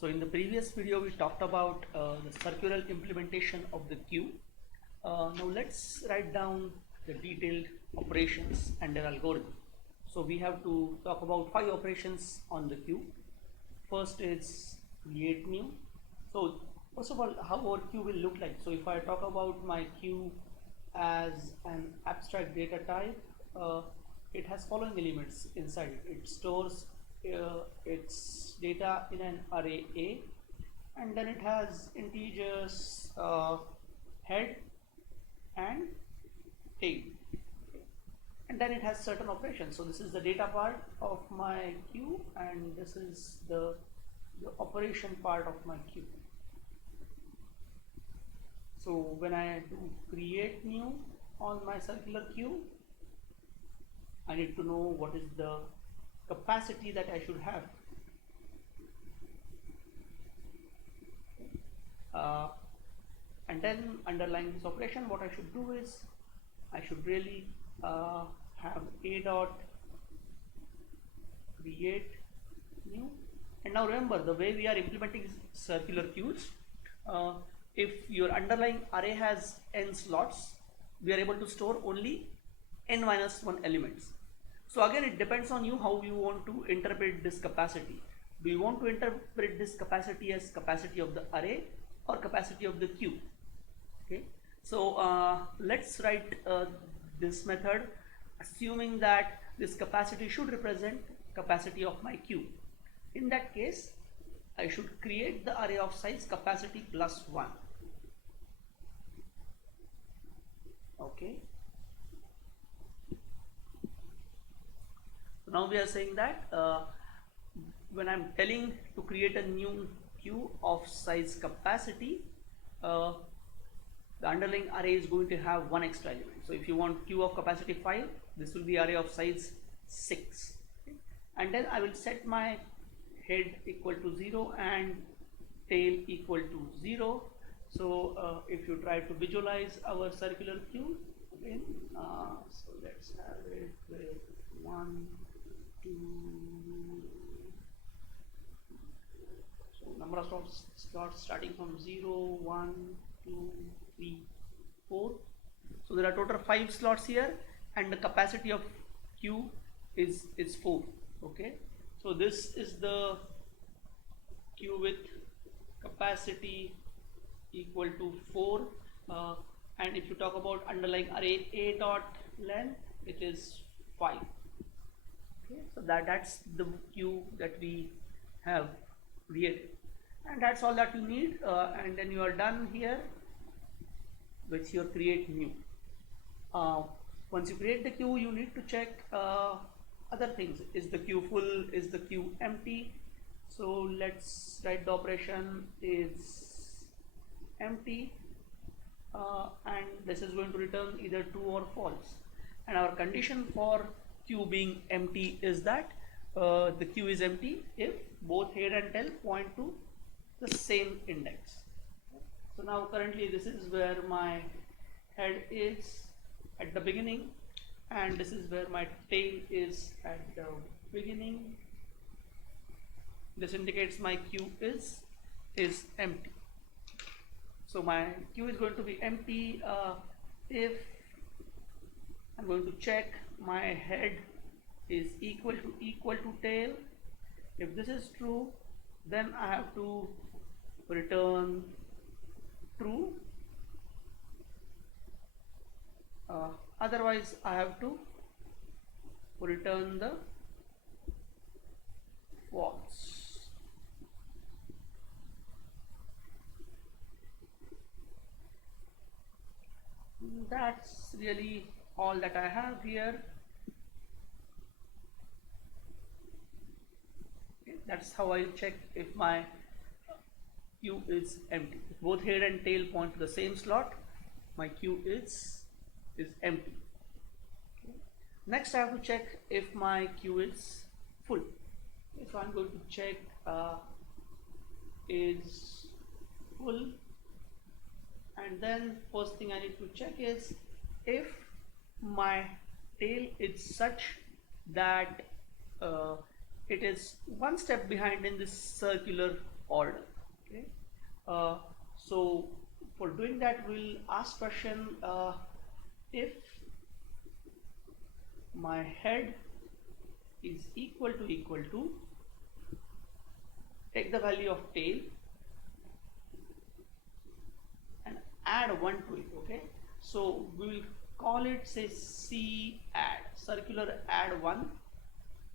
So in the previous video we talked about the circular implementation of the queue. Now let's write down the detailed operations and their algorithm. So we have to talk about 5 operations on the queue. First is create new. So first of all, how our queue will look like. So if I talk about my queue as an abstract data type, it has following elements inside it. It stores its data in an array A, and then it has integers head and tail, and then it has certain operations. So this is the data part of my queue, and this is the operation part of my queue. So when I do create new on my circular queue, I need to know what is the capacity that I should have. And then underlying this operation, what I should do is I should really have a dot create new. And now remember, the way we are implementing circular queues, if your underlying array has n slots, we are able to store only n-1 elements. So again, it depends on you how you want to interpret this capacity. Do you want to interpret this capacity as capacity of the array or capacity of the queue? Okay, so let's write this method assuming that this capacity should represent capacity of my queue. In that case, I should create the array of size capacity plus 1. Okay. So now we are saying that when I'm telling to create a new queue of size capacity, the underlying array is going to have one extra element. So if you want queue of capacity 5, this will be array of size 6. Okay. And then I will set my head equal to 0 and tail equal to 0. So if you try to visualize our circular queue again, so let's have it with 1, 2, so number of slots starting from 0, 1, 2, 3, 4. So there are total 5 slots here, and the capacity of queue is 4. Okay, so this is the queue with capacity equal to 4, and if you talk about underlying array a dot length, it is 5. Okay, so that's the queue that we have created, and that's all that you need, and then you are done here with your create new. Once you create the queue, you need to check other things. Is the queue full? Is the queue empty? So let's write the operation is empty, and this is going to return either true or false. And our condition for queue being empty is that the queue is empty if both head and tail point to the same index. So now currently this is where my head is at the beginning, and this is where my tail is at the beginning. This indicates my queue is empty. So my queue is going to be empty if I'm going to check my head is equal to tail. If this is true, then I have to return true. Otherwise I have to return the false. That's really all that I have here. Okay, that's how I check if my queue is empty. If both head and tail point to the same slot, my queue is empty. Okay. Next I have to check if my queue is full. Okay, so I'm going to check is full, and then first thing I need to check is if my tail is such that it is one step behind in this circular order. Okay, so for doing that, we'll ask question if my head is equal to take the value of tail and add 1 to it. Okay, so we will call it, say, C add, circular add 1.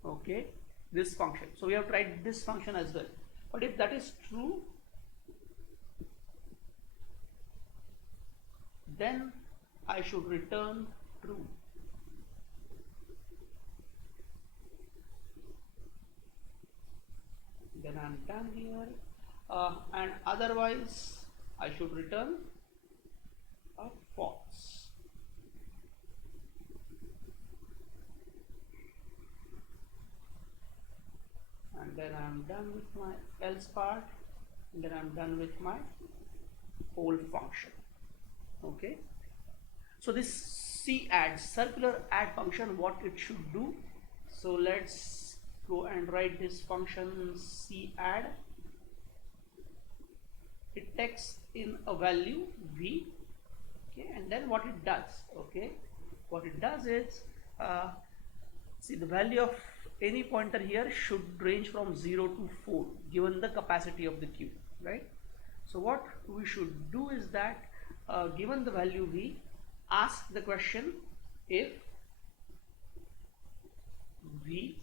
Okay, this function. So we have tried this function as well, but if that is true, then I should return true. Then I'm done here, and otherwise I should return a false. And then I'm done with my else part, and then I'm done with my whole function. Okay, so this C add, circular add function, what it should do. So let's go and write this function C add. It takes in a value v. Okay, and then what it does, okay, what it does is, see, the value of any pointer here should range from 0 to 4 given the capacity of the queue, right? So what we should do is that, given the value v, ask the question if v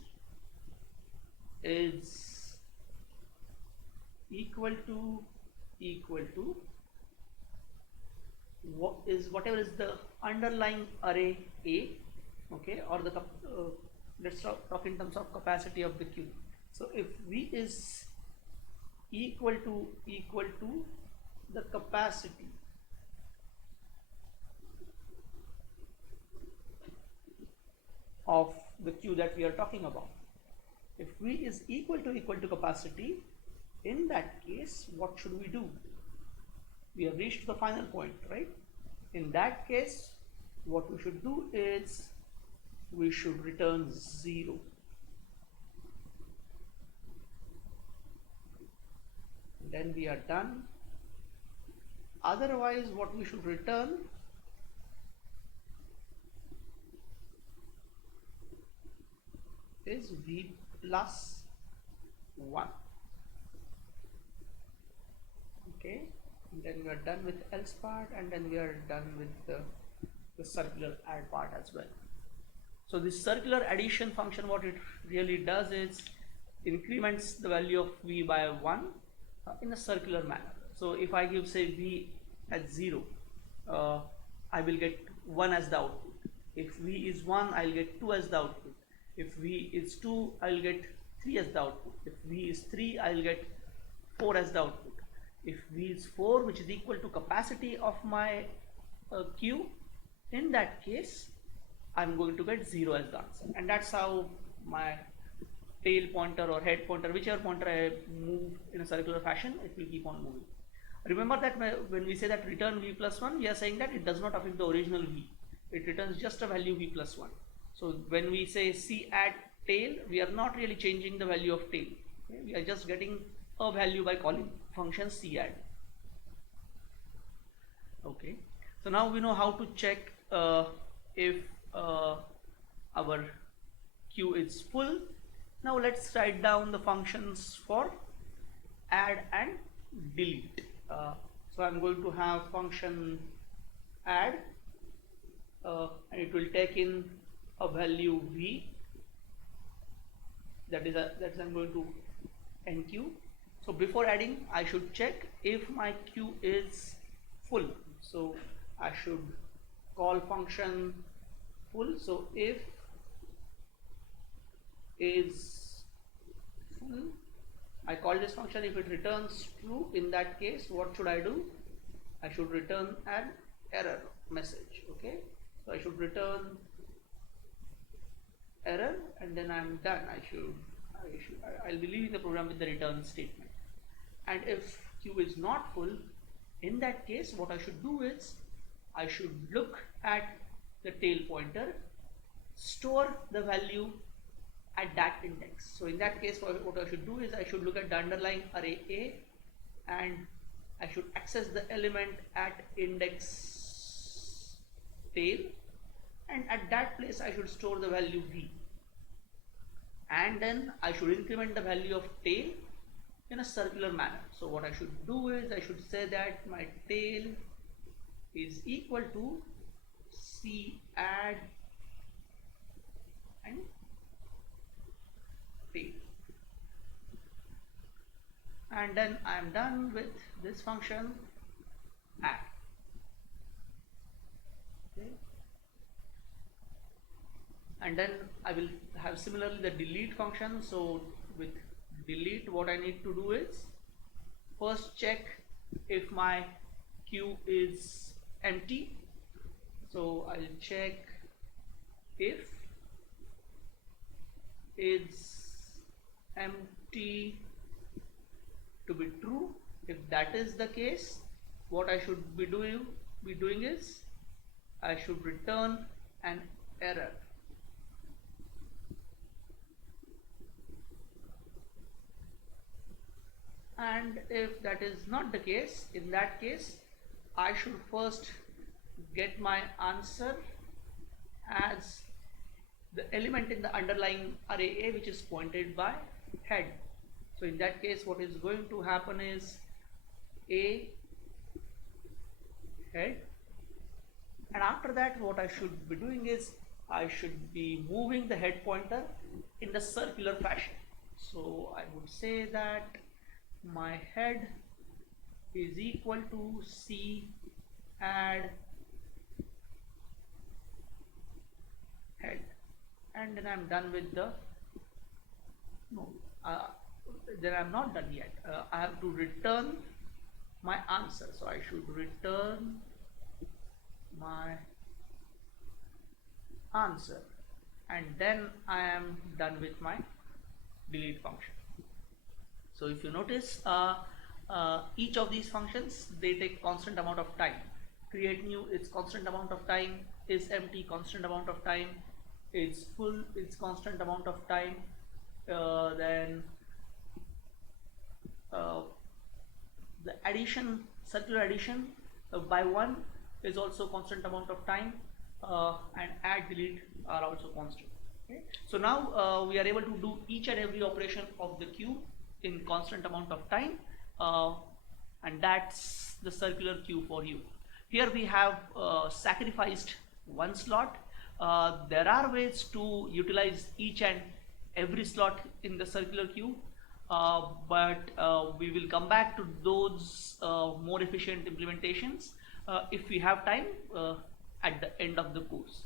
is equal to what is whatever is the underlying array A, okay, or the let's talk in terms of capacity of the queue. So if v is equal to the capacity of the queue that we are talking about, if v is equal to capacity, in that case what should we do? We have reached the final point, right? In that case, what we should do is we should return 0. Then we are done. Otherwise, what we should return is v plus 1. Okay, and then we are done with else part, and then we are done with the circular add part as well. So this circular addition function, what it really does is increments the value of v by 1 in a circular manner. So if I give, say, v at 0, I will get 1 as the output. If v is 1, I'll get 2 as the output. If v is 2, I'll get 3 as the output. If v is 3, I'll get 4 as the output. If v is 4, which is equal to capacity of my queue, in that case I'm going to get 0 as the answer. And that's how my tail pointer or head pointer, whichever pointer I move in a circular fashion, it will keep on moving. Remember that when we say that return v plus 1, we are saying that it does not affect the original v. It returns just a value v plus 1. So when we say C add tail, we are not really changing the value of tail. Okay? We are just getting a value by calling function C add. Okay, so now we know how to check if our queue is full. Now let's write down the functions for add and delete. So I'm going to have function add, and it will take in a value v, that I'm going to enqueue. So before adding, I should check if my queue is full. So I should call function full. So if is full, I call this function. If it returns true, in that case, what should I do? I should return an error message. Okay, so I should return error, and then I'm done. I'll be leaving the program with the return statement. And if queue is not full, in that case, what I should do is I should look at the tail pointer, store the value at that index. So in that case, what I should do is I should look at the underlying array A, and I should access the element at index tail, and at that place I should store the value V, and then I should increment the value of tail in a circular manner. So what I should do is I should say that my tail is equal to C add and tail, and then I am done with this function add. Okay. And then I will have similarly the delete function. So with delete, what I need to do is first check if my queue is empty. So I'll check if is empty to be true. If that is the case, what I should be doing is I should return an error. And if that is not the case, in that case I should first get my answer as the element in the underlying array A, which is pointed by head. So in that case, what is going to happen is A head, and after that what I should be doing is I should be moving the head pointer in the circular fashion. So I would say that my head is equal to C add head, and then I'm done with the then I'm not done yet. I have to return my answer. So I should return my answer, and then I am done with my delete function. So if you notice, each of these functions, they take constant amount of time. Create new, it's constant amount of time. Is empty, constant amount of time. Is full, it's constant amount of time. Then the addition, circular addition by one is also constant amount of time, and add, delete are also constant. Okay? So now we are able to do each and every operation of the queue in constant amount of time, and that's the circular queue for you. Here we have sacrificed one slot. There are ways to utilize each and every slot in the circular queue, but we will come back to those more efficient implementations if we have time at the end of the course.